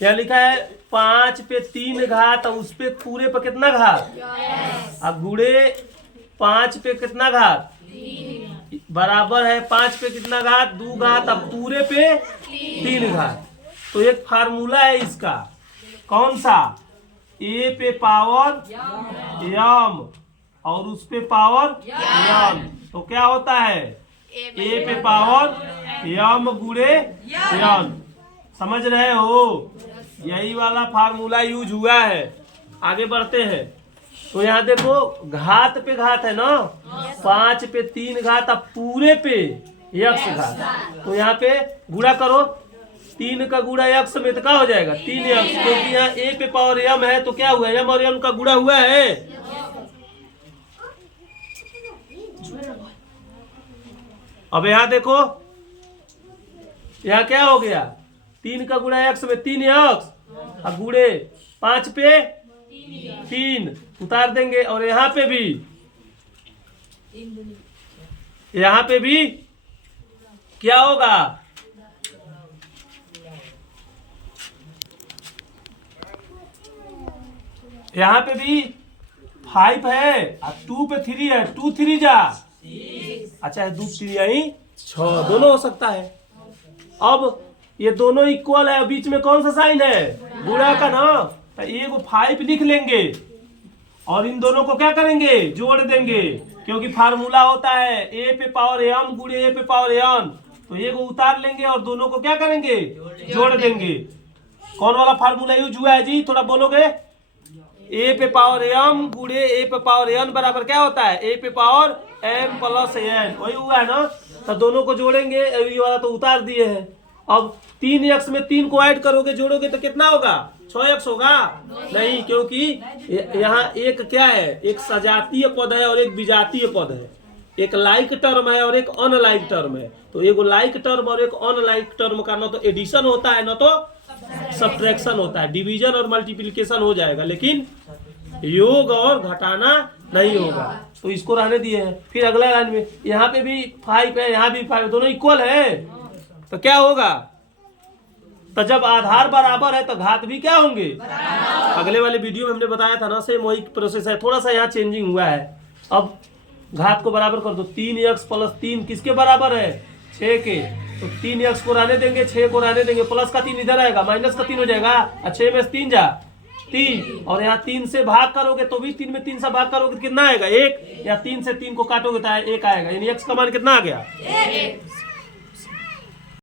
यहाँ लिखा है 5 पे 3 घात और उस पे पूरे पे कितना घात, अब गुड़े 5 पे कितना घात बराबर है 5 पे कितना घात 2 घात, अब पूरे पे 3 घात। तो एक फार्मूला है इसका, कौन सा, ए पे पावर यम और उस पे पावर यम, तो क्या होता है ए पे पावर यम गुड़े यम। समझ रहे हो, यही वाला फार्मूला यूज हुआ है। आगे बढ़ते हैं। तो यहाँ देखो घात पे घात है ना, 5 पे 3 घात, अब पूरे पे यक्स घात। तो यहाँ पे गुणा करो, 3 का गुणा यक्स में तो क्या हो जाएगा 3 यक्स, क्योंकि यहाँ ए पे पावर यम है तो क्या हुआ यम और यम का गुणा हुआ है। अब यहाँ देखो यहाँ क्या हो गया 3 का गुणा यक्स में 3 यक्स, अब गुणे 5 पे 3 उतार देंगे, और यहाँ पे भी क्या होगा यहाँ पे भी 5 है और 2 पे 3 है, 2 3 जा अच्छा है, 2 3 यही 6 दोनों हो सकता है। अब ये दोनों इक्वल है, बीच में कौन सा साइन है गुणा का ना, तो ये को 5 लिख लेंगे और इन दोनों को क्या करेंगे जोड़ देंगे, क्योंकि फार्मूला होता है ए पे पावर एम गुणे ए पे पावर एन, तो ये को उतार लेंगे और दोनों को क्या करेंगे जोड़ देंगे। कौन वाला फार्मूला यूज हुआ है जी, थोड़ा बोलोगे। ए पे पावर एम गुणे ए पे पावर एन बराबर क्या होता है ए पे पावर एम प्लस एन, वही हुआ है ना। तो दोनों को जोड़ेंगे, ये वाला तो उतार दिए हैं। अब 3 यक्स में 3 को ऐड करोगे जोड़ोगे तो कितना होगा 6 यक्स होगा नहीं, क्योंकि यहाँ एक क्या है एक सजातीय पद है और एक विजातीय पद है, एक लाइक टर्म है और एक अनलाइक टर्म है। तो एक लाइक टर्म और एक अनलाइक टर्म का ना तो एडिशन होता है ना तो सब्ट्रैक्शन होता है, डिवीजन और मल्टीप्लिकेशन हो जाएगा लेकिन योग और घटाना नहीं होगा। तो इसको रहने दिए हैं। फिर अगला लाइन में यहाँ पे भी 5 है, यहाँ भी 5, दोनों इक्वल है, तो क्या होगा, तो जब आधार बराबर है तो घात भी क्या होंगे। अगले वाले वीडियो में हमने बताया था ना, सेम वही प्रोसेस है, थोड़ा सा यहाँ चेंजिंग हुआ है। अब घात को बराबर कर दो, 3x प्लस 3 किसके बराबर है 6 के, तो 3x को रहने देंगे 6 को रहने देंगे, प्लस का 3 इधर आएगा माइनस का 3 हो जाएगा, 6 में 3 जा 3, और यहाँ 3 से भाग करोगे तो भी 3 में 3 से भाग करोगे तो कितना आएगा 1, या 3 से 3 को काटोगे तो 1 आएगा, यानी x का मान कितना आ गया 1।